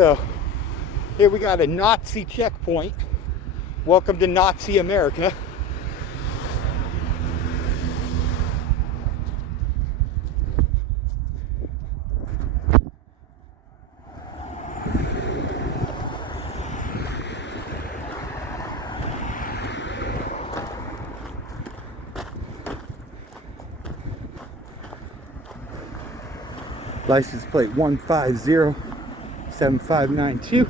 So here we got a Nazi checkpoint. Welcome to Nazi America. License plate 1507592.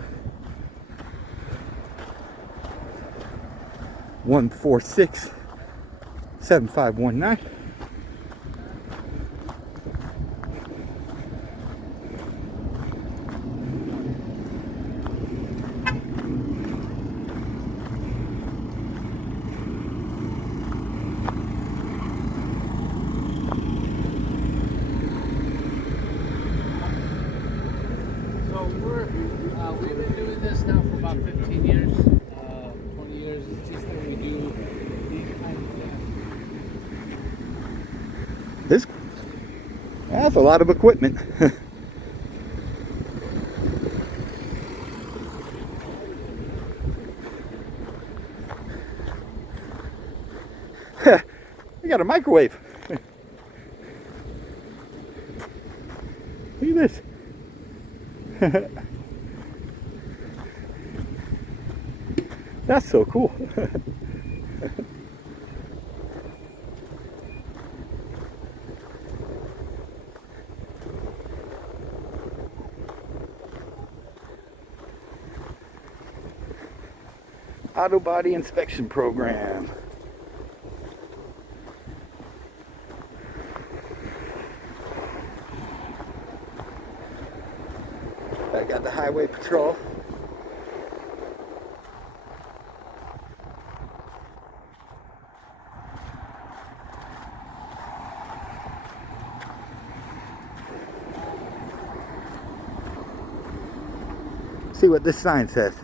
1467519. We've been doing this now for about 15 years, 20 years. It's just that we do these kind of things. That's a lot of equipment. We got a microwave. Look at this. That's so cool. Auto body inspection program. I got the highway patrol. See what this sign says.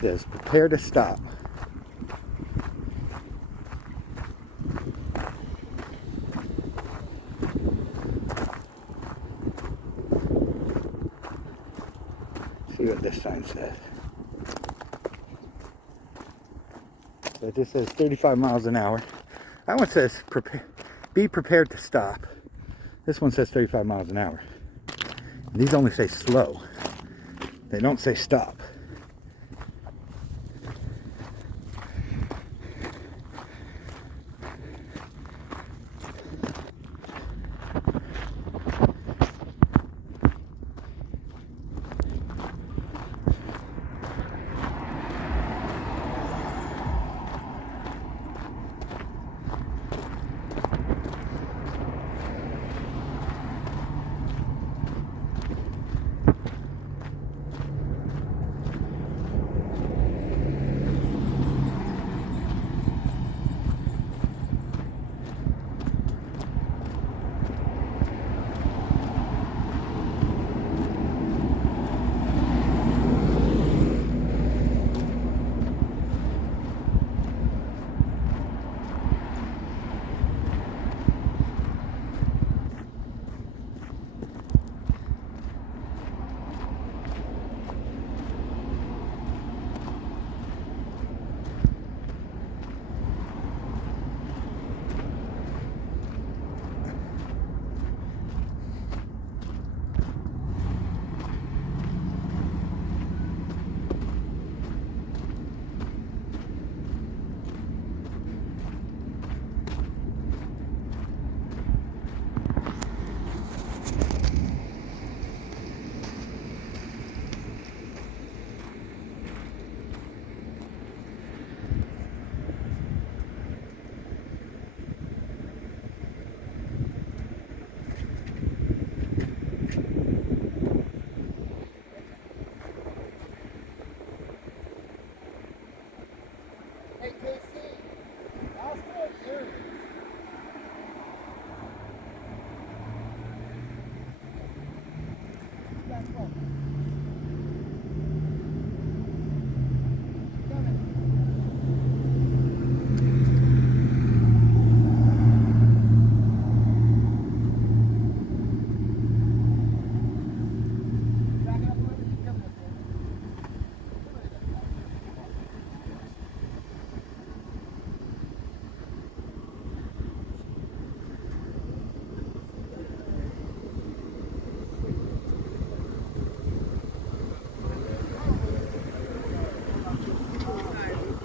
Says prepare to stop. See what this sign says. So it just says 35 miles an hour. That one says be prepared to stop. This one says 35 miles an hour. These only say slow. They don't say stop.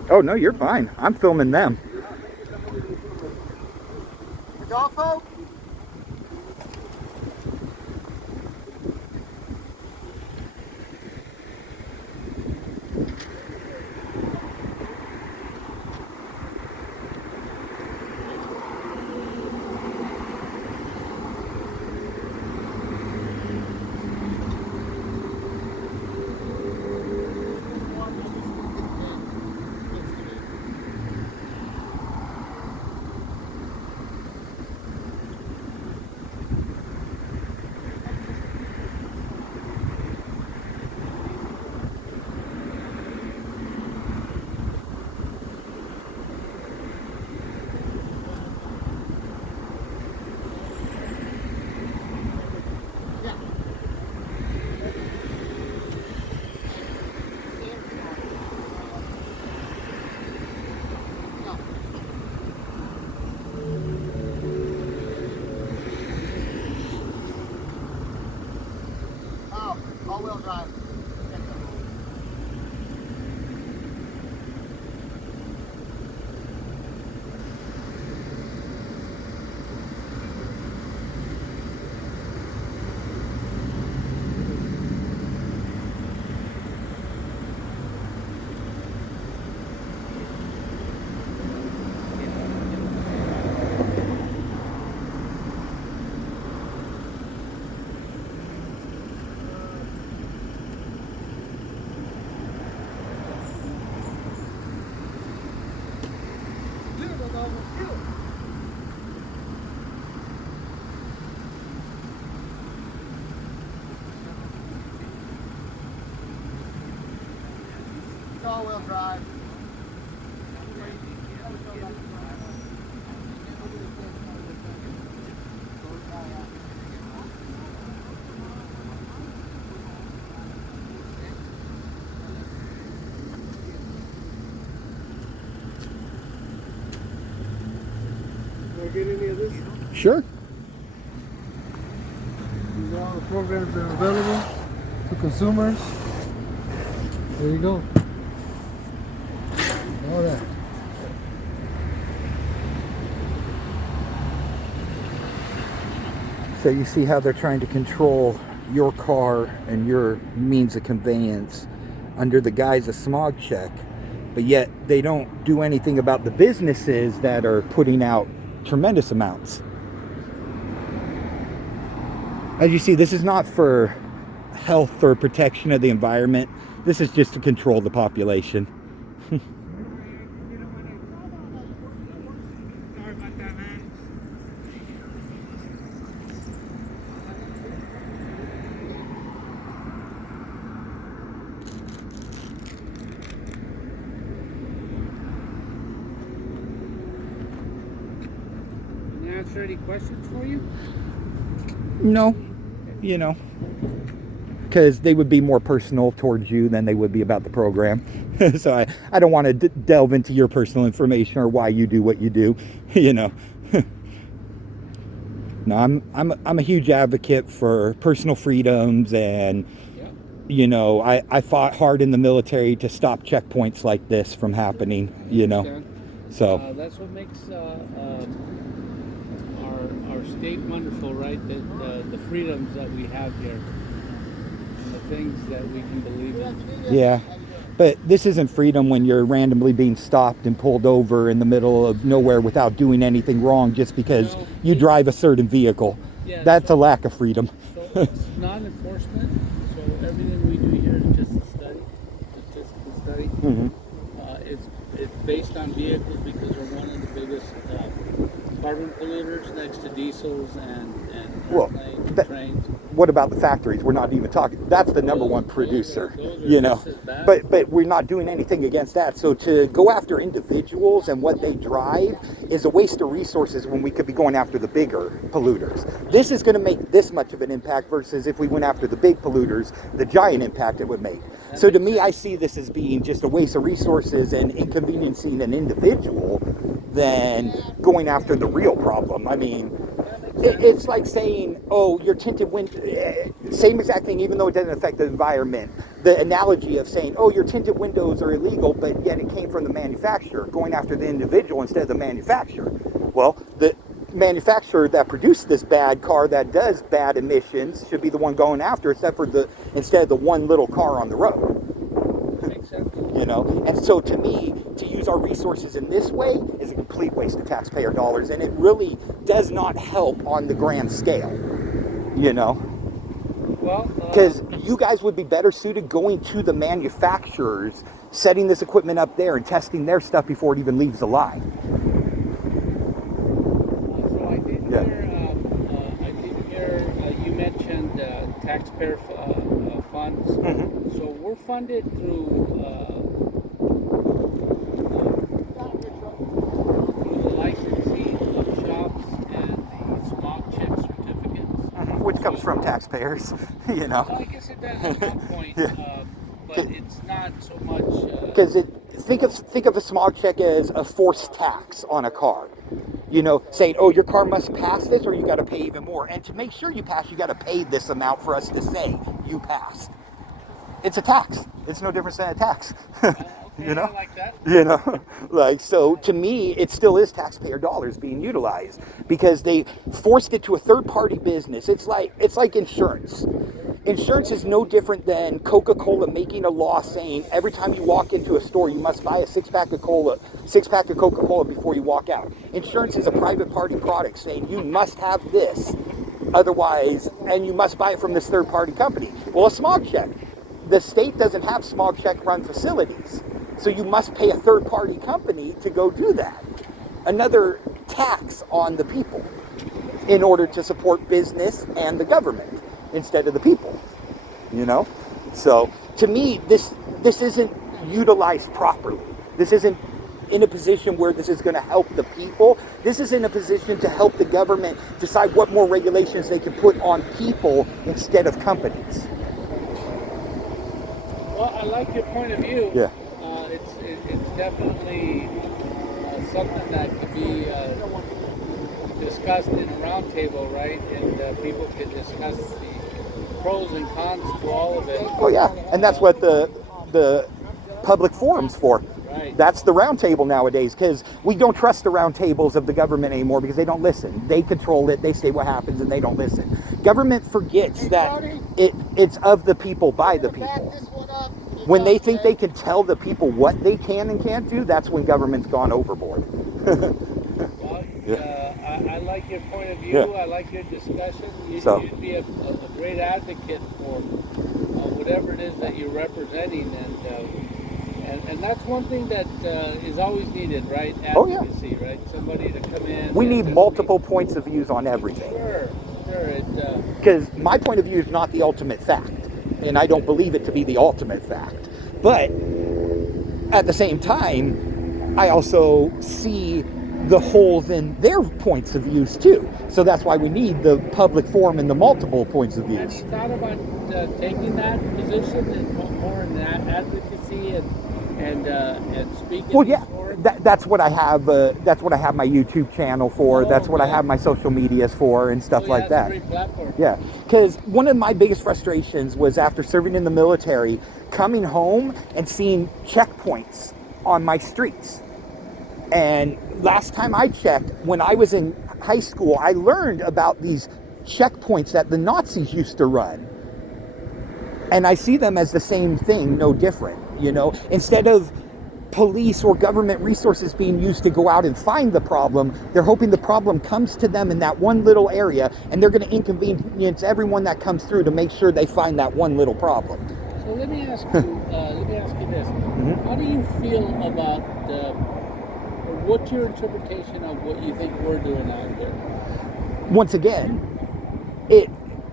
Oh, no, you're fine. I'm filming them. Rodolfo? All-wheel drive. All-wheel drive. Want to get any of this? Sure. These are all the programs that are available to consumers. There you go. All that. So you see how they're trying to control your car and your means of conveyance under the guise of smog check, but yet they don't do anything about the businesses that are putting out tremendous amounts. As you see, this is not for health or protection of the environment. This is just to control the population. Can I answer any questions for you? No, you know, because they would be more personal towards you than they would be about the program. So I don't want to delve into your personal information or why you do what you do, you know. No, I'm a huge advocate for personal freedoms, and Yep. you know, I fought hard in the military to stop checkpoints like this from happening, you know. Understand? So That's what makes our state wonderful, right? That the freedoms that we have here, and the things that we can believe in. yeah. But this isn't freedom when you're randomly being stopped and pulled over in the middle of nowhere without doing anything wrong just because No. you drive a certain vehicle. Yeah, That's a lack of freedom. So it's non-enforcement. So everything we do here is just a study. It's just a study. Mhm. It's it's based on vehicles because we're one of the biggest carbon polluters next to diesels and Well, airplanes, that- trains. What about the factories? We're not even talking. That's the number one Those producer, are you know. just as bad. But we're not doing anything against that. So to go after individuals and what they drive is a waste of resources when we could be going after the bigger polluters. This is going to make this much of an impact versus if we went after the big polluters, the giant impact it would make. So to me, I see this as being just a waste of resources and inconveniencing an individual than going after the real problem. I mean, it's like saying, oh, your tinted window, same exact thing, even though it doesn't affect the environment. The analogy of saying, oh, your tinted windows are illegal, but yet it came from the manufacturer, going after the individual instead of the manufacturer. Well, the manufacturer that produced this bad car that does bad emissions should be the one going after, instead of the one little car on the road. Makes sense. You know, and so to me, to use our resources in this way is a complete waste of taxpayer dollars, and it really does not help on the grand scale, you know, Well, because you guys would be better suited going to the manufacturers, setting this equipment up there and testing their stuff before it even leaves the line. so Yeah. I did hear you mentioned taxpayer funds. Mm-hmm. So we're funded through the licensing of shops and the smog check certificates. Which comes from taxpayers, you know. Well, I guess it does at some point, Yeah. but it's not so much. Because think of a smog check as a forced tax on a car. You know, saying, oh, your car must pass this or you got to pay even more. And to make sure you pass, you got to pay this amount for us to say you passed. It's a tax. It's no different than a tax. Okay, You know? I like that. You know, like, so to me, it still is taxpayer dollars being utilized because they forced it to a third-party business. It's like insurance. Insurance is no different than Coca-Cola making a law saying every time you walk into a store, you must buy a six-pack of Coca-Cola before you walk out. Insurance is a private party product saying you must have this, otherwise, and you must buy it from this third-party company. Well, a smog check. The state doesn't have smog check run facilities. So you must pay a third-party company to go do that. Another tax on the people in order to support business and the government instead of the people, you know? So to me, this isn't utilized properly. This isn't in a position where this is going to help the people. This is in a position to help the government decide what more regulations they can put on people instead of companies. Well, I like your point of view. Yeah. It's definitely something that could be discussed in a roundtable, right? And people could discuss the pros and cons to all of it. Oh yeah, and that's what the public forum's for. Right. That's the round table nowadays, because we don't trust the round tables of the government anymore because they don't listen. They control it, they say what happens, and they don't listen. Government forgets that it's of the people, by the people. When they think they can tell the people what they can and can't do, that's when government's gone overboard. Well, I like your point of view. Yeah. I like your discussion. You'd be a great advocate for whatever it is that you're representing, and that's one thing that is always needed, right? Advocacy, right? Somebody to come in. We need multiple points of views on everything. Sure. Because my point of view is not the ultimate fact, and I don't believe it to be the ultimate fact. But at the same time, I also see the holes in their points of views too. So that's why we need the public forum and the multiple points of Have views. you thought about taking that position and more in that advocacy and speaking? Well, yeah, that's what I have. That's what I have my YouTube channel for. That's what I have my social medias for and stuff like that. That's a great platform. Yeah, because one of my biggest frustrations was after serving in the military, coming home and seeing checkpoints on my streets. And last time I checked, when I was in high school, I learned about these checkpoints that the Nazis used to run. And I see them as the same thing, no different, you know? Instead of police or government resources being used to go out and find the problem, they're hoping the problem comes to them in that one little area, and they're going to inconvenience everyone that comes through to make sure they find that one little problem. So let me ask you this. How do you feel about what's your interpretation of what you think we're doing out here? Once again,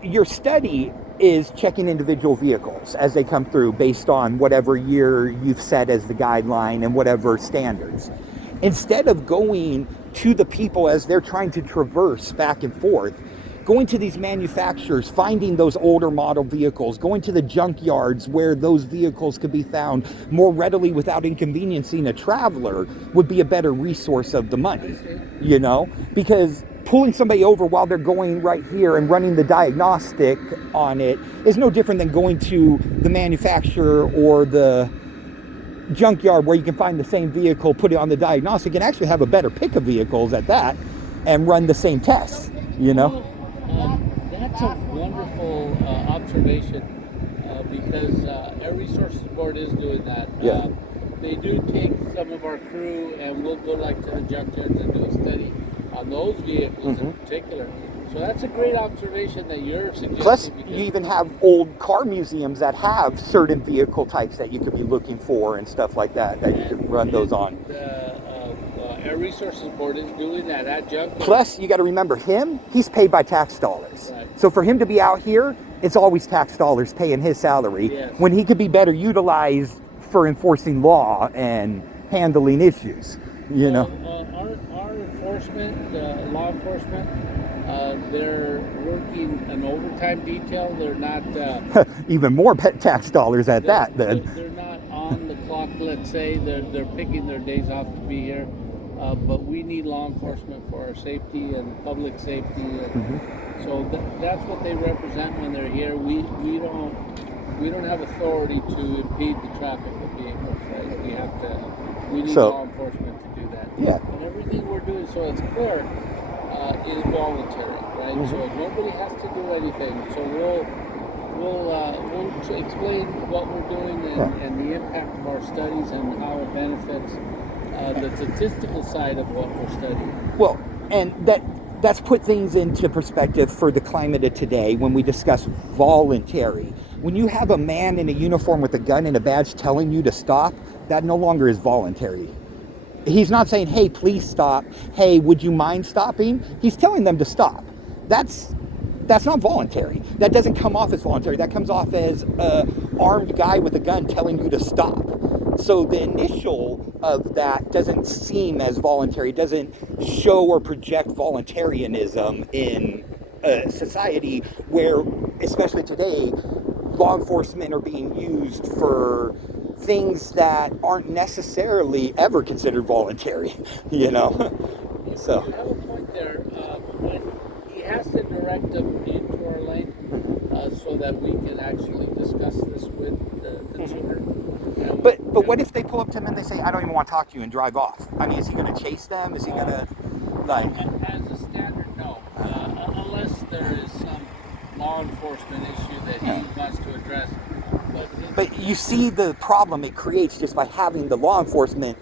your study is checking individual vehicles as they come through based on whatever year you've set as the guideline and whatever standards. Instead of going to the people as they're trying to traverse back and forth, going to these manufacturers, finding those older model vehicles, going to the junkyards where those vehicles could be found more readily without inconveniencing a traveler would be a better resource of the money, you know? Because pulling somebody over while they're going right here and running the diagnostic on it is no different than going to the manufacturer or the junkyard where you can find the same vehicle, put it on the diagnostic, and actually have a better pick of vehicles at that and run the same tests, you know? That's a wonderful observation because Air Resources Board is doing that. Yeah. They do take some of our crew and we'll go like to the junkyards and do a study on those vehicles in particular. So that's a great observation that you're suggesting. Plus, you even have old car museums that have certain vehicle types that you could be looking for and stuff like that, that you could run those on. Air Resources Board is doing that at junkyards. Plus, you got to remember he's paid by tax dollars. Right. So for him to be out here, it's always tax dollars paying his salary, Yes. when he could be better utilized for enforcing law and handling issues, you know? Our enforcement, law enforcement, they're working an overtime detail. They're not Even more tax dollars at that then. They're not on the clock. Let's say they're picking their days off to be here, but we need law enforcement for our safety and public safety. And so that's what they represent when they're here. We don't have authority to impede the traffic of vehicles. Right? We need law enforcement to do that. Yeah. And everything we're doing, so it's clear, is voluntary, right? So nobody has to do anything. So we'll explain what we're doing and the impact of our studies and how it benefits the statistical side of what we're studying. Well, and that's put things into perspective for the climate of today when we discuss voluntary. When you have a man in a uniform with a gun and a badge telling you to stop, that no longer is voluntary. He's not saying, hey, please stop. Hey, would you mind stopping? He's telling them to stop. That's not voluntary. That doesn't come off as voluntary. That comes off as an armed guy with a gun telling you to stop. So the initial of that doesn't seem as voluntary. It doesn't show or project voluntarism in a society where, especially today, law enforcement are being used for things that aren't necessarily ever considered voluntary, you know? So. You have a point there. When he has to direct them into our lane so that we can actually discuss this with the consumer. But what if they pull up to him and they say, I don't even want to talk to you, and drive off? I mean, is he going to chase them? Is he going to, like... As a standard, no. Unless there is some law enforcement issue that he wants to address. But you see the problem it creates just by having the law enforcement.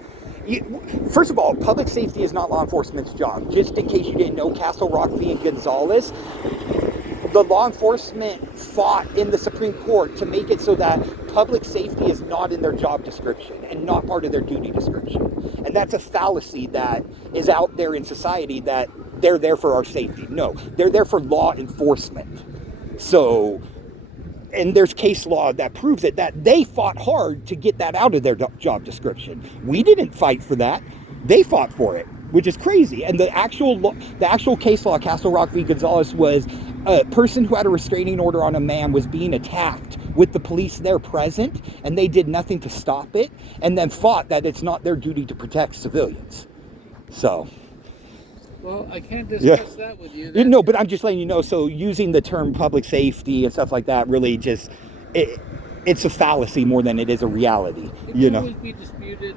First of all, public safety is not law enforcement's job. Just in case you didn't know, Castle Rock v. Gonzalez, the law enforcement fought in the Supreme Court to make it so that public safety is not in their job description and not part of their duty description. And that's a fallacy that is out there in society, that they're there for our safety. No, they're there for law enforcement. So... and there's case law that proves it, that they fought hard to get that out of their job description. We didn't fight for that. They fought for it, which is crazy. And the actual case law, Castle Rock v. Gonzalez, was a person who had a restraining order on a man was being attacked with the police there present, and they did nothing to stop it, and then fought that it's not their duty to protect civilians. So... well, I can't discuss that with you. No, but I'm just letting you know, so using the term public safety and stuff like that really just, it's a fallacy more than it is a reality, you know. It can always be disputed,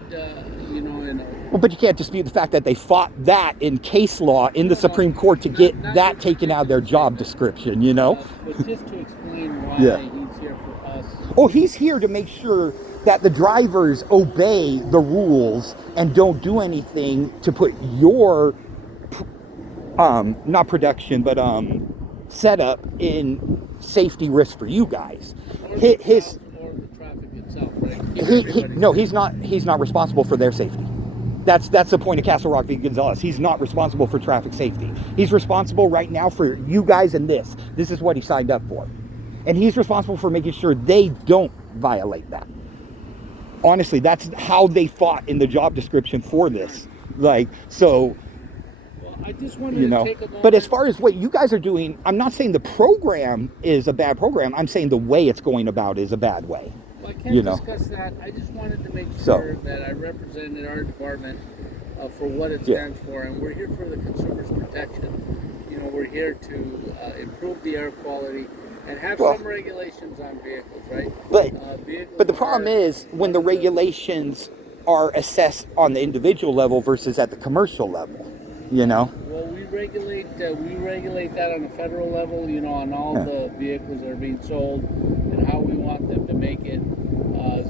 you know, in a... Well, but you can't dispute the fact that they fought that in case law in the Supreme Court to get that taken out of their job description, you know. But just to explain why he's here for us. Oh, he's here to make sure that the drivers obey the rules and don't do anything to put your... not production, but setup in safety risk for you guys. Or the traffic itself. himself, right? Keep He's not responsible for their safety. That's the point of Castle Rock v. Gonzalez. He's not responsible for traffic safety. He's responsible right now for you guys and this. This is what he signed up for. And he's responsible for making sure they don't violate that. Honestly, that's how they fought in the job description for this. Like, so, Well, I just wanted to take a moment. But as far as what you guys are doing, I'm not saying the program is a bad program. I'm saying the way it's going about is a bad way. Well, I can't discuss that. I just wanted to make sure that I represented our department for what it stands for, and we're here for the consumer's protection. You know, we're here to improve the air quality and have some regulations on vehicles, right? But the problem is when the regulations are assessed on the individual level versus at the commercial level, you know? Well, we regulate that on a federal level, you know, on all the vehicles that are being sold and how we want them to make it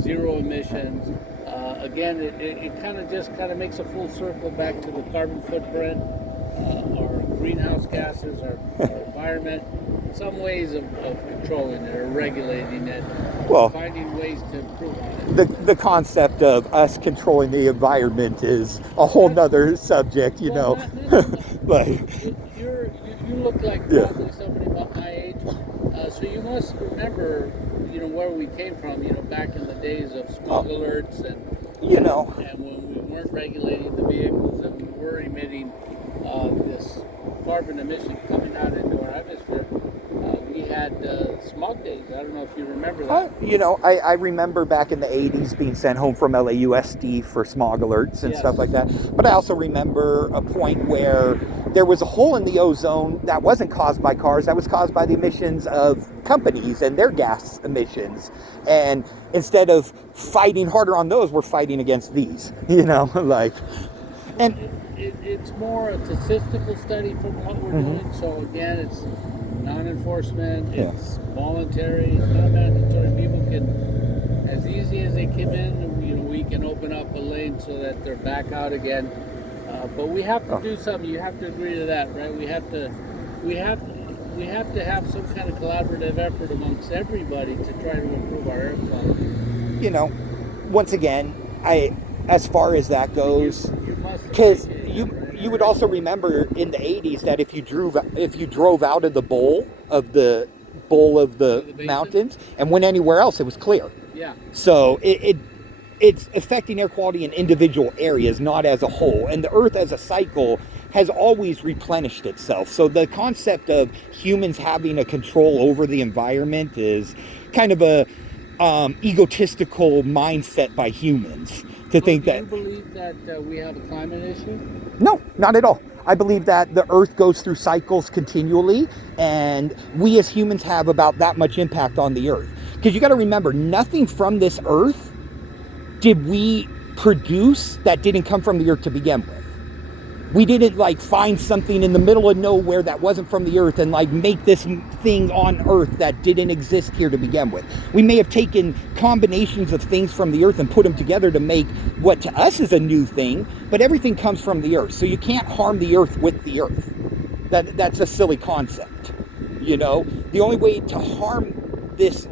zero emissions. Again, it kind of makes a full circle back to the carbon footprint, our greenhouse gases, our environment. Some ways of controlling it or regulating it, finding ways to improve on it. The concept of us controlling the environment is a whole nother subject, you know. Like you look like probably somebody about my age, so you must remember, you know, where we came from. You know, back in the days of smog alerts and and when we weren't regulating the vehicles and we were emitting this carbon emission coming out into our atmosphere. We had smog days. I don't know if you remember that. You know, I remember back in the 80s being sent home from LAUSD for smog alerts and stuff like that. But I also remember a point where there was a hole in the ozone that wasn't caused by cars, that was caused by the emissions of companies and their gas emissions. And instead of fighting harder on those, we're fighting against these, you know, like. And it's more a statistical study from what we're doing. So again, it's non-enforcement, it's voluntary, it's not mandatory. People can, as easy as they came in, you know, we can open up a lane so that they're back out again. But we have to do something. You have to agree to that, right? We have to have some kind of collaborative effort amongst everybody to try to improve our air quality. You know, once again, as far as that goes, because you would also remember in the 80s that if you drove out of the bowl of the mountains and went anywhere else, it was clear. Yeah. So it's affecting air quality in individual areas, not as a whole. And the Earth as a cycle has always replenished itself. So the concept of humans having a control over the environment is kind of a egotistical mindset by humans. To think that. Do you believe that we have a climate issue? No, not at all. I believe that the Earth goes through cycles continually, and we as humans have about that much impact on the Earth. Because you got to remember, nothing from this Earth did we produce that didn't come from the Earth to begin with. We didn't like find something in the middle of nowhere that wasn't from the Earth and like make this thing on Earth that didn't exist here to begin with. We may have taken combinations of things from the Earth and put them together to make what to us is a new thing, but everything comes from the Earth. So you can't harm the Earth with the Earth. That's a silly concept. You know, the only way to harm this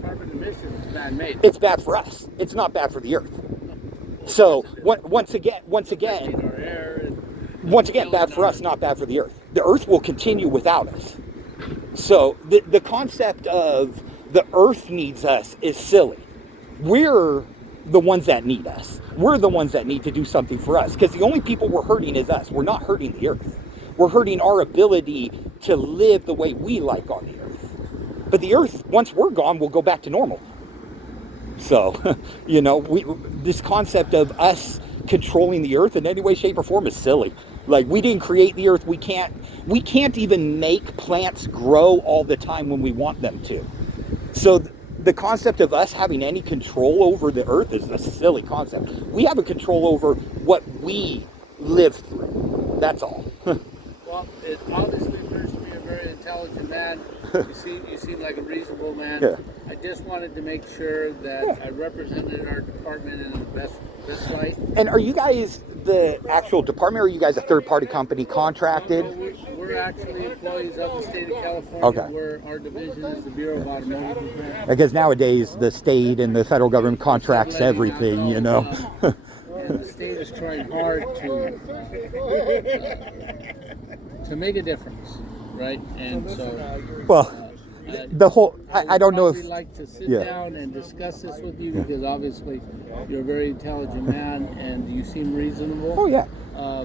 carbon emissions is man-made. It's bad for us. It's not bad for the Earth. So once again, bad for us, not bad for the Earth. The Earth will continue without us. So the concept of the Earth needs us is silly. We're the ones that need us. We're the ones that need to do something for us, because the only people we're hurting is us. We're not hurting the Earth. We're hurting our ability to live the way we like on the Earth. But the Earth, once we're gone, will go back to normal. So, you know, this concept of us controlling the Earth in any way, shape, or form is silly. Like, we didn't create the Earth. We can't even make plants grow all the time when we want them to. So the concept of us having any control over the Earth is a silly concept. We have a control over what we live through. That's all. Well, it obviously appears to be a very intelligent man. You seem like a reasonable man. Yeah. I just wanted to make sure that I represented our department in the best light. And are you guys the actual department, or are you guys a third-party company contracted? We're we're actually employees of the state of California. Okay. Where our division is the Bureau of Automotive Repair. Because nowadays the state and the federal government contracts everything, you know. And the state is trying hard to make a difference, right? And so, Well, the whole, I don't know if, I'd like to sit yeah. down and discuss this with you because obviously you're a very intelligent man and you seem reasonable. oh yeah.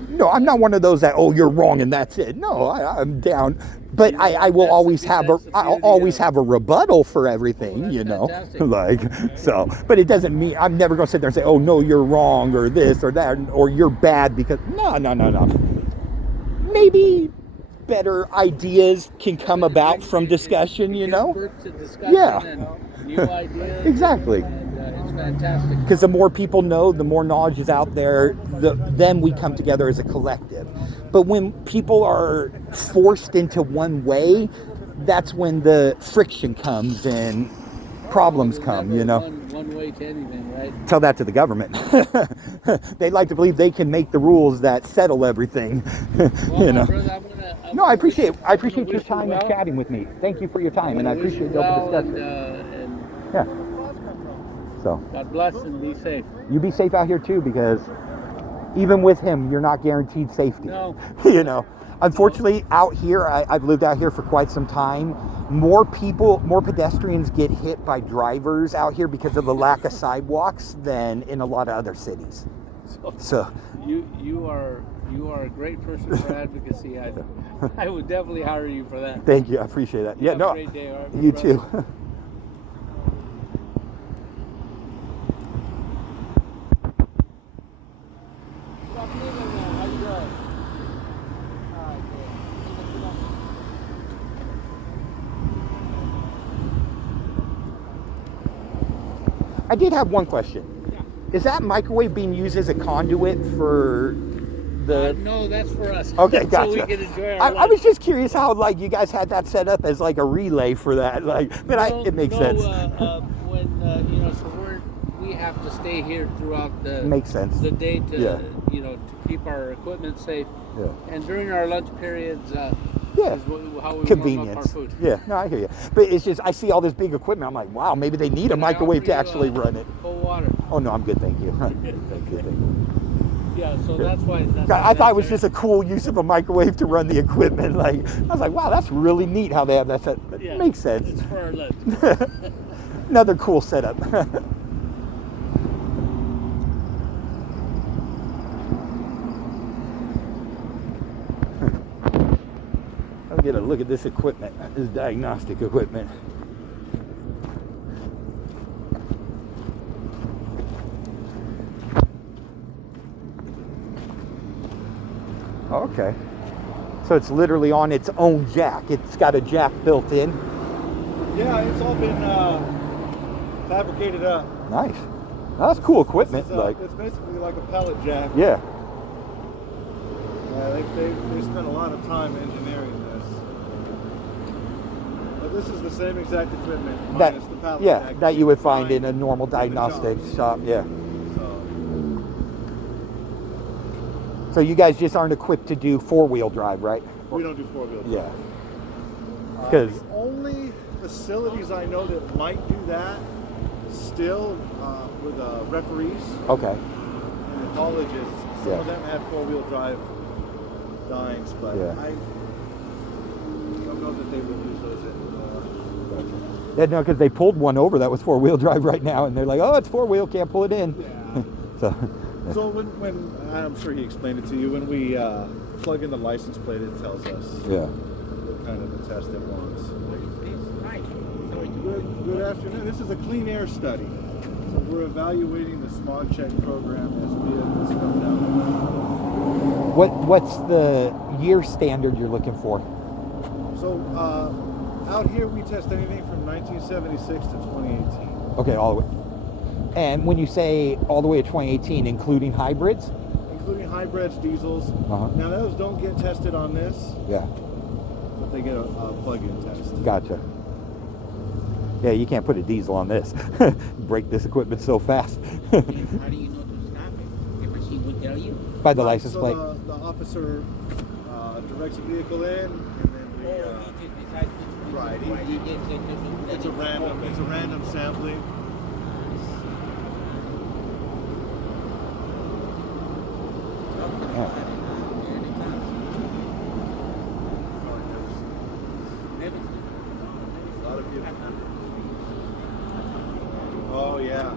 No, I'm not one of those that, oh, you're wrong and that's it. No, I'm down. But I will always have I'll always have a rebuttal for everything, you know. fantastic. Like, so, but it doesn't mean, I'm never going to sit there and say, oh, no, you're wrong or this or that or you're bad because, no. Maybe better ideas can come about from discussion, you know. To discussion Yeah. and new ideas. Exactly. And, it's fantastic. Because the more people know, the more knowledge is out there, then we come together as a collective. But when people are forced into one way, that's when the friction comes and problems come, you know. One way to anything, right? Tell that to the government. They like to believe they can make the rules that settle everything, Well, you know. brother, No, I appreciate your wish you time well. and chatting with me. Thank you for your time, and I wish you appreciate the open well, discussion. and Yeah. So. God bless and be safe. You be safe out here too, because even with him, you're not guaranteed safety. No. You know, unfortunately, out here, I've lived out here for quite some time. More pedestrians get hit by drivers out here because of the lack of sidewalks than in a lot of other cities. So you are a great person for advocacy. I would definitely hire you for that. thank you, I appreciate that. Have a great day, all right, my you brother? too. I did have one question. Is that microwave being used as a conduit for the... No, that's for us. Okay, gotcha. So we can enjoy our I lunch. was just curious how, like, you guys had that set up as like a relay for that. Like, but it makes sense. When so we have to stay here throughout the Makes sense. the day to Yeah. to keep our equipment safe. Yeah. And during our lunch periods, Yeah. is how we warm up our Convenience. food. Yeah, no, I hear you. But it's just, I see all this big equipment. I'm like, wow, maybe they need a microwave to actually run it. Cold water. Oh, no, I'm good, thank you. Thank you. Yeah, so that's why. I thought it was just a cool use of a microwave to run the equipment. Like, I was like, wow, that's really neat how they have that set. That makes sense. It's for our lunch. Another cool setup. I'll get a look at this equipment, this diagnostic equipment. Okay. So it's literally on its own jack. It's got a jack built in. Yeah, it's all been fabricated up. Nice. That's cool equipment. It's basically like a pallet jack. Yeah. They spent a lot of time engineering this. But this is the same exact equipment minus the pallet jack. That you would find in a normal diagnostic shop. Yeah. So you guys just aren't equipped to do four-wheel drive, right? We don't do four-wheel drive. Yeah. Because the only facilities I know that might do that still were the referees. Okay. And the colleges. Some of them have four-wheel drive dyings, but I don't know that they would use those anymore. Yeah, no, because they pulled one over that was four-wheel drive right now, and they're like, "Oh, it's four-wheel, can't pull it in." Yeah. So when I'm sure he explained it to you, when we plug in the license plate, it tells us what kind of a test it wants. Good afternoon. This is a clean air study. So we're evaluating the Smog Check program as vehicles come down. What's the year standard you're looking for? So out here we test anything from 1976 to 2018. Okay, all the way. And when you say all the way to 2018, including hybrids? Including hybrids, diesels. Now those don't get tested on this. Yeah. But they get a plug-in test. Gotcha. Yeah, you can't put a diesel on this. Break this equipment so fast. How do you know to stop it? The machine will tell you. By the license plate. The officer directs the vehicle in, and then we. Right. It's a random sampling. Oh yeah.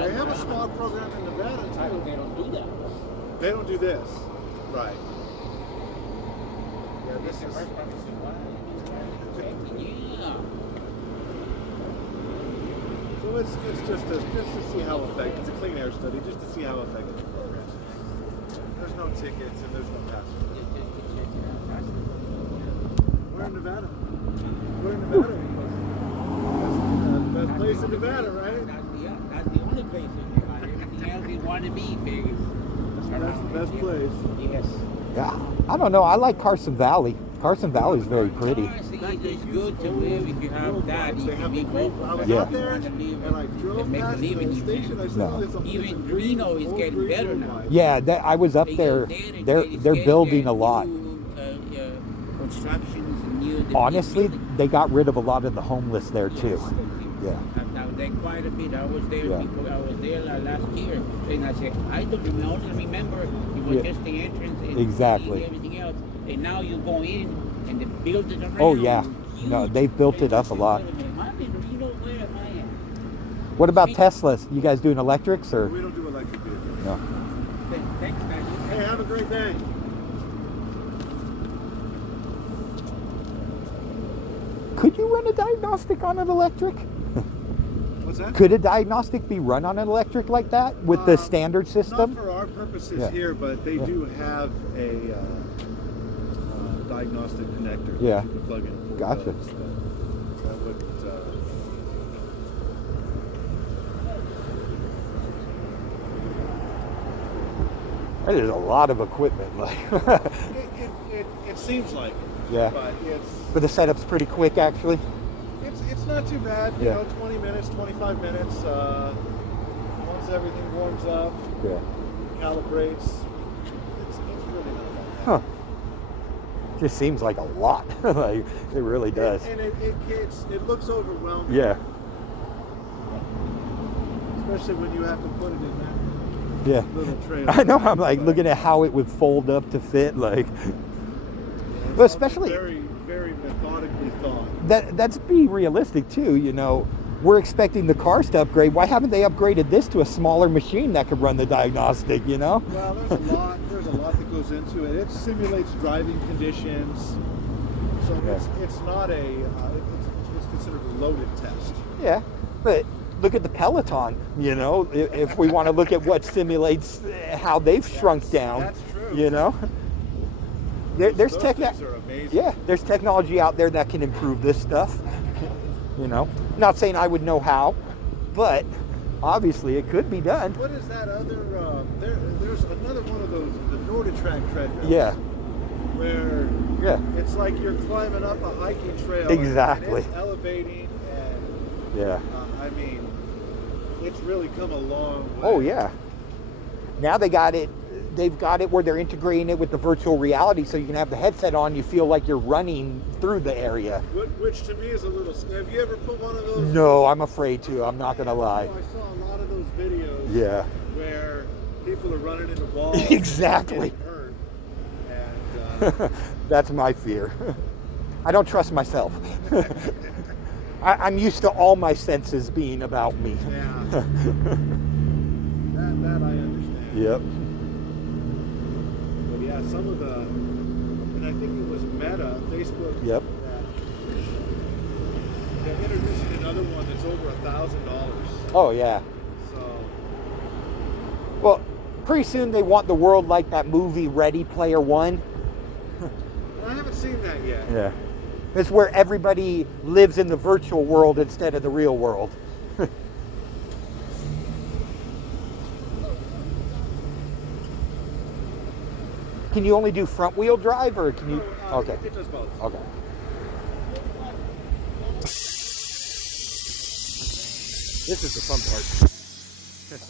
They have a smog program in Nevada too. They don't do that. They don't do this. Right. Yeah, this is. Yeah. So it's just to see how effective. It's a clean air study, just to see how effective the program is. There's no tickets and there's no passengers. We're in Nevada. We're in Nevada. That's the best place in Nevada, right? That's the only place in Nevada. Everything else you want to be, Vegas. That's the best place. Yes. Yeah, I don't know. I like Carson Valley. Carson Valley is very pretty. It's good to live if you have that. You can be grateful. I was Yeah. out there and I drove past the station. I said, No. it's a Even Reno is getting better now. Yeah, I was up there. They're building a lot. Constructions and new. Honestly, they got rid of a lot of the homeless there too. Yeah. Now they quite a bit. I was there Yeah. because I was there last year, and I said I don't remember. It was just the entrance and Exactly. everything else. And now you go in and the building around. Oh yeah. Huge. No, they've built it up a lot. I'm in Reno. Where am I at? What about Teslas? You guys doing electrics or? We don't do electric vehicles. No. Thanks, guys. Hey, have a great day. Could you run a diagnostic on an electric? What's that? Could a diagnostic be run on an electric like that with the standard system? Not for our purposes Yeah. here, but they do have a diagnostic connector. Yeah. That you can plug in. For Gotcha. those, that would. There's a lot of equipment. Like, It seems like. Yeah. But but the setup's pretty quick, actually. it's not too bad. You Yeah. know, 20 minutes, 25 minutes. Once everything warms up, Yeah. calibrates. It's really not that bad. Huh. Just seems like a lot. Like it really does. And it looks overwhelming. Yeah. Especially when you have to put it in that Yeah. little trailer. I know. I'm like looking at how it would fold up to fit. Like, It's well, especially very, very methodically thought. that's be realistic too. You know, we're expecting the cars to upgrade. Why haven't they upgraded this to a smaller machine that could run the diagnostic? You know? Well, there's a lot. There's a lot that goes into it. It simulates driving conditions, so Yeah. it's not a. It's considered a loaded test. Yeah. But look at the Peloton. You know, if we want to look at what simulates how they've shrunk down. That's true. You know. There's Those tech. things are amazing. Yeah, there's technology out there that can improve this stuff. You know, not saying I would know how, but obviously it could be done. What is that other? There's another one of those, the NordiTrack treadmills. Yeah, Where yeah, it's like you're climbing up a hiking trail. Exactly. And it's elevating, and yeah. I mean, it's really come a long way. Oh yeah. Now they've got it where they're integrating it with the virtual reality, so you can have the headset on. You feel like you're running through the area. Which to me is a little. Have you ever put one of those? No, I'm afraid to. I'm not gonna lie. I saw a lot of those videos. Yeah. Where people are running into walls. Exactly. And getting hurt. And That's my fear. I don't trust myself. I'm used to all my senses being about me. yeah. that I understand. Yep. But yeah, some of the, and I think it was Meta, Facebook. Yep. They're introducing another one that's over $1,000. Oh yeah. So. Well, pretty soon they want the world like that movie Ready Player One. I haven't seen that yet. Yeah. It's where everybody lives in the virtual world instead of the real world. Can you only do front wheel drive or can you? Okay. It does both. Okay. This is the fun part.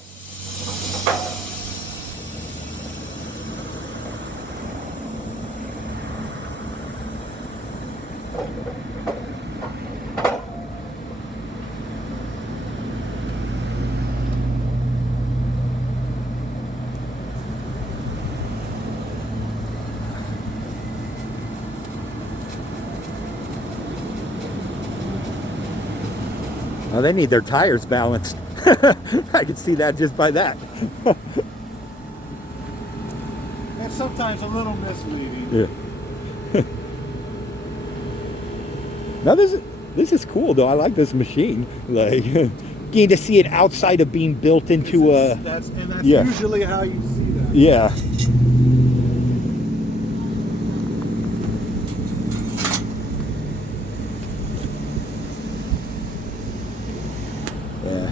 Well, they need their tires balanced. I can see that just by that. And sometimes a little misleading. Yeah. Now this is cool though. I like this machine. Like getting to see it outside of being built into That's yeah. usually how you see that. Yeah. Yeah.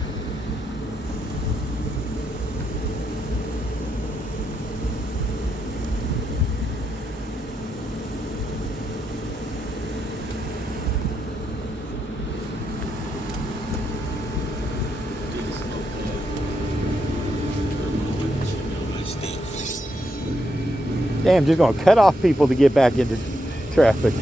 Damn, just gonna cut off people to get back into traffic.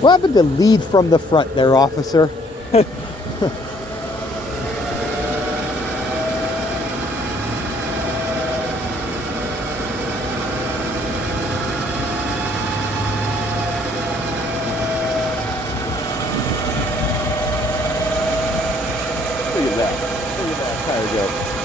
What happened to lead from the front there, officer? Look at that. Look at that tire go.